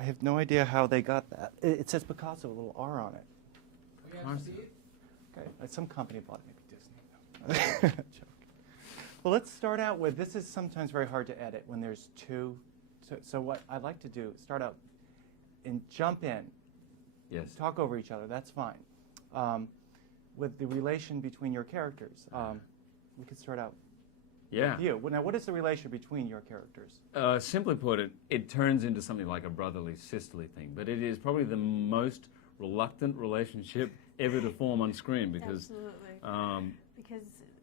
I have no idea how they got that. It says Picasso, a little R on it. Oh, yeah, see it? Okay, some company bought it, maybe Disney. Joke. Well, let's start out with, this is sometimes very hard to edit when there's two. So what I like to do, start out and jump in. Yes. Talk over each other, that's fine. With the relation between your characters, we could start out with you. Now, what is the relation between your characters? Simply put, it turns into something like a brotherly, sisterly thing, but it is probably the most reluctant relationship ever to form on screen because... Absolutely. Because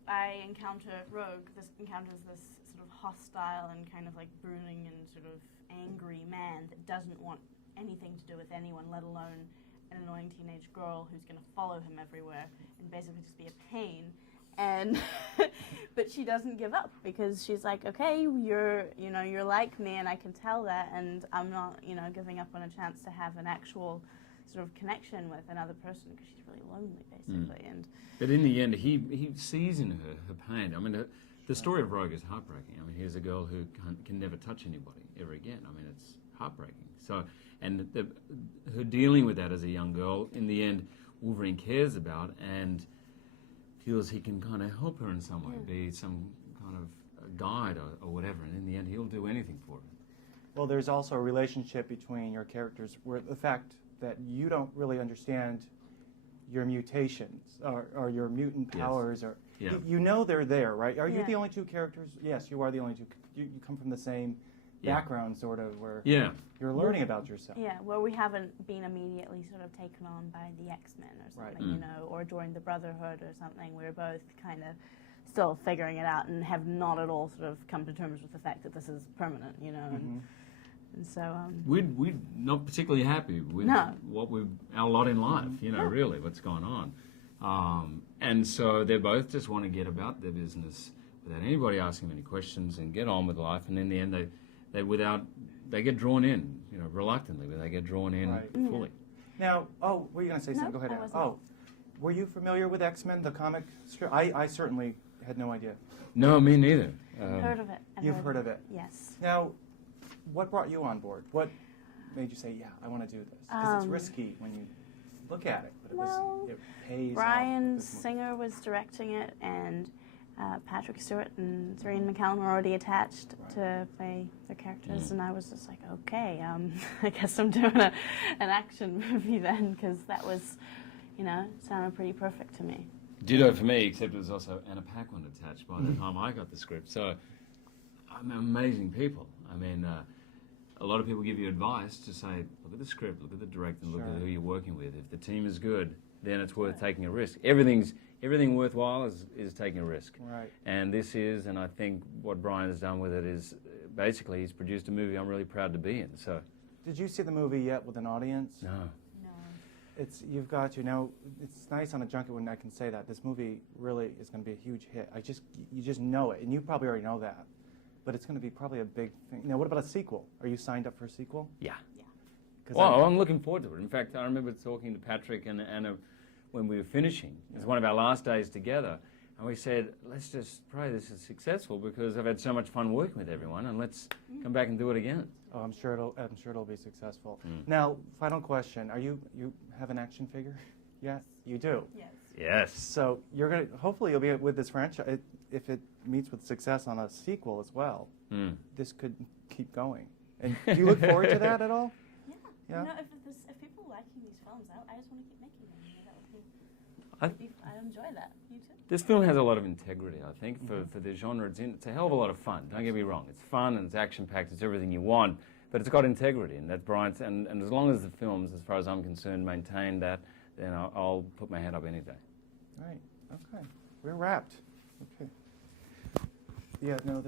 I encounters this sort of hostile and kind of like brooding and sort of angry man that doesn't want anything to do with anyone, let alone an annoying teenage girl who's going to follow him everywhere and basically just be a pain. And but she doesn't give up because she's like, okay, you're like me, and I can tell that, and I'm not, giving up on a chance to have an actual sort of connection with another person because she's really lonely, basically. And but in the end, he sees in her pain. I mean, the story of Rogue is heartbreaking. I mean, here's a girl who can never touch anybody ever again. I mean, it's heartbreaking. So, and her dealing with that as a young girl, in the end, Wolverine cares about and feels he can kind of help her in some way, be some kind of guide or whatever. And in the end, he'll do anything for her. Well, there's also a relationship between your characters where the fact that you don't really understand your mutations or your mutant powers, or you know they're there, right? Are you the only two characters? Yes, you are the only two. You come from the same background, sort of, where you're learning about yourself. Yeah, well, we haven't been immediately sort of taken on by the X-Men or something, or joined the Brotherhood or something. We're both kind of still figuring it out and have not at all sort of come to terms with the fact that this is permanent, and so we're not particularly happy with our lot in life, really what's going on, and so they both just want to get about their business without anybody asking them any questions and get on with life. And in the end, they get drawn in, reluctantly, but they get drawn in fully. Now, were you going to say something? Go ahead. Were you familiar with X-Men, the comic strip? I certainly had no idea. No, me neither. Heard of it. You've heard of it? Yes. Now, what brought you on board? What made you say, yeah, I want to do this? Because it's risky when you look at it, but it pays Bryan off. Singer was directing it, and Patrick Stewart and Serene McCallum were already attached to play their characters, and I was just like, okay, I guess I'm doing an action movie then, because that was, sounded pretty perfect to me. Ditto for me, except it was also Anna Paquin attached by the time I got the script. So, amazing people. I mean, a lot of people give you advice to say, look at the script, look at the director, and look at who you're working with. If the team is good, then it's worth taking a risk. Everything worthwhile is taking a risk. Right. And this is, and I think what Bryan has done with it is, basically, he's produced a movie I'm really proud to be in. So. Did you see the movie yet with an audience? No. You've got to. Now, it's nice on a junket when I can say that. This movie really is going to be a huge hit. You just know it, and you probably already know that. But it's going to be probably a big thing. Now, what about a sequel? Are you signed up for a sequel? Yeah. Well, I'm looking forward to it. In fact, I remember talking to Patrick and Anna when we were finishing. It was one of our last days together. And we said, let's just pray this is successful because I've had so much fun working with everyone, and let's come back and do it again. Oh, I'm sure it'll be successful. Now, final question. You have an action figure? Yes, you do. Yes. So hopefully you'll be with this franchise. If it meets with success on a sequel as well, this could keep going. And do you look forward to that at all? Yeah. If people are liking these films, I just want to keep making them. I enjoy that. You too? This film has a lot of integrity, I think, for the genre it's in. It's a hell of a lot of fun. Don't get me wrong. It's fun and it's action-packed. It's everything you want. But it's got integrity, and that's Bryan's. And as long as the films, as far as I'm concerned, maintain that, then I'll put my hand up any day. Right. Okay. We're wrapped. Okay. Yeah, no,